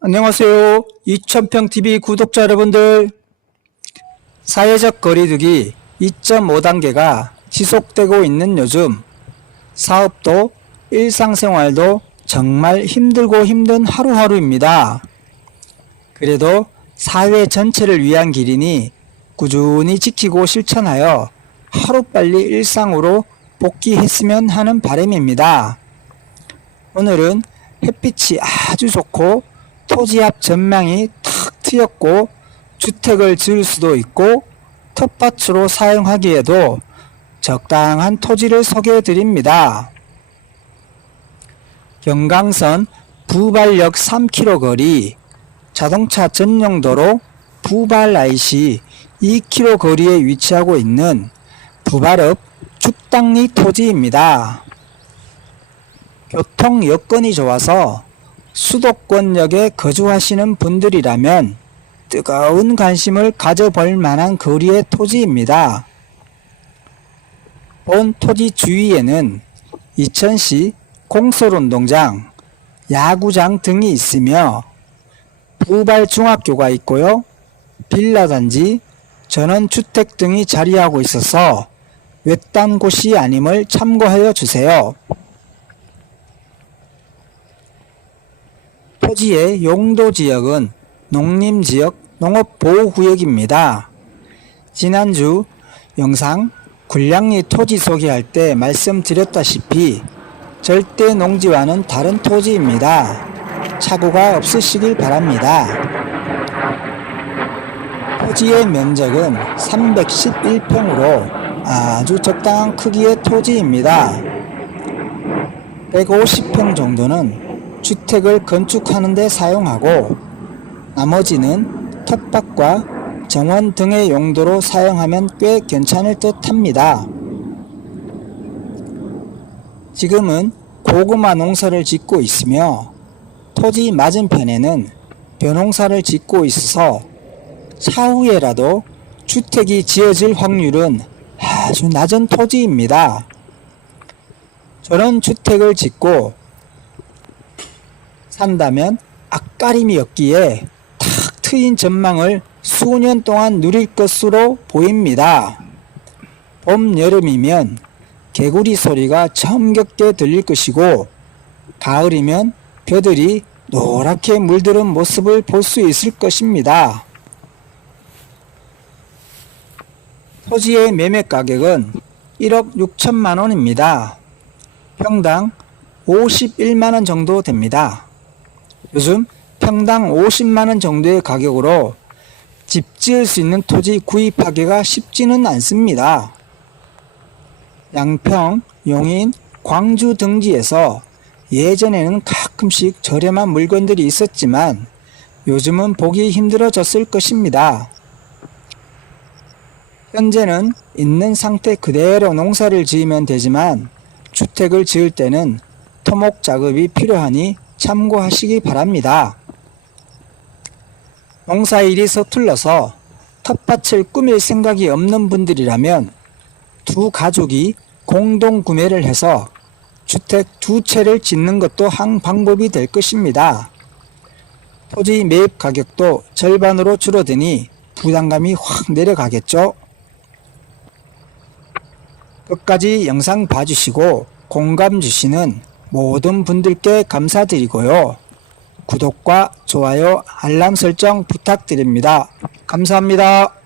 안녕하세요. 이천평TV 구독자 여러분들. 사회적 거리두기 2.5단계가 지속되고 있는 요즘 사업도 일상생활도 정말 힘들고 힘든 하루하루입니다. 그래도 사회 전체를 위한 길이니 꾸준히 지키고 실천하여 하루빨리 일상으로 복귀했으면 하는 바람입니다. 오늘은 햇빛이 아주 좋고 토지 앞 전망이 탁 트였고 주택을 지을 수도 있고 텃밭으로 사용하기에도 적당한 토지를 소개해 드립니다. 경강선 부발역 3km 거리 자동차 전용도로 부발 IC 2km 거리에 위치하고 있는 부발읍 죽당리 토지입니다. 교통 여건이 좋아서 수도권역에 거주하시는 분들이라면 뜨거운 관심을 가져볼 만한 거리의 토지입니다. 본 토지 주위에는 이천시 공설운동장, 야구장 등이 있으며 부발중학교가 있고요. 빌라단지, 전원주택 등이 자리하고 있어서 외딴 곳이 아님을 참고하여 주세요. 토지의 용도 지역은 농림지역 농업보호구역입니다. 지난주 영상 군량리 토지 소개할 때 말씀드렸다시피 절대 농지와는 다른 토지입니다. 착오가 없으시길 바랍니다. 토지의 면적은 311평으로 아주 적당한 크기의 토지입니다. 150평 정도는 주택을 건축하는 데 사용하고 나머지는 텃밭과 정원 등의 용도로 사용하면 꽤 괜찮을 듯 합니다. 지금은 고구마 농사를 짓고 있으며 토지 맞은편에는 벼농사를 짓고 있어서 차후에라도 주택이 지어질 확률은 아주 낮은 토지입니다. 저런 주택을 짓고 산다면 앞가림이 없기에 탁 트인 전망을 수년 동안 누릴 것으로 보입니다. 봄, 여름이면 개구리 소리가 정겹게 들릴 것이고 가을이면 벼들이 노랗게 물들은 모습을 볼 수 있을 것입니다. 토지의 매매 가격은 1억 6천만 원입니다. 평당 51만 원 정도 됩니다. 요즘 평당 50만원 정도의 가격으로 집 지을 수 있는 토지 구입하기가 쉽지는 않습니다. 양평, 용인, 광주 등지에서 예전에는 가끔씩 저렴한 물건들이 있었지만 요즘은 보기 힘들어졌을 것입니다. 현재는 있는 상태 그대로 농사를 지으면 되지만 주택을 지을 때는 토목 작업이 필요하니 참고하시기 바랍니다. 농사일이 서툴러서 텃밭을 꾸밀 생각이 없는 분들이라면 두 가족이 공동 구매를 해서 주택 두 채를 짓는 것도 한 방법이 될 것입니다. 토지 매입 가격도 절반으로 줄어드니 부담감이 확 내려가겠죠? 끝까지 영상 봐주시고 공감 주시는 모든 분들께 감사드리고요. 구독과 좋아요, 알람 설정 부탁드립니다. 감사합니다.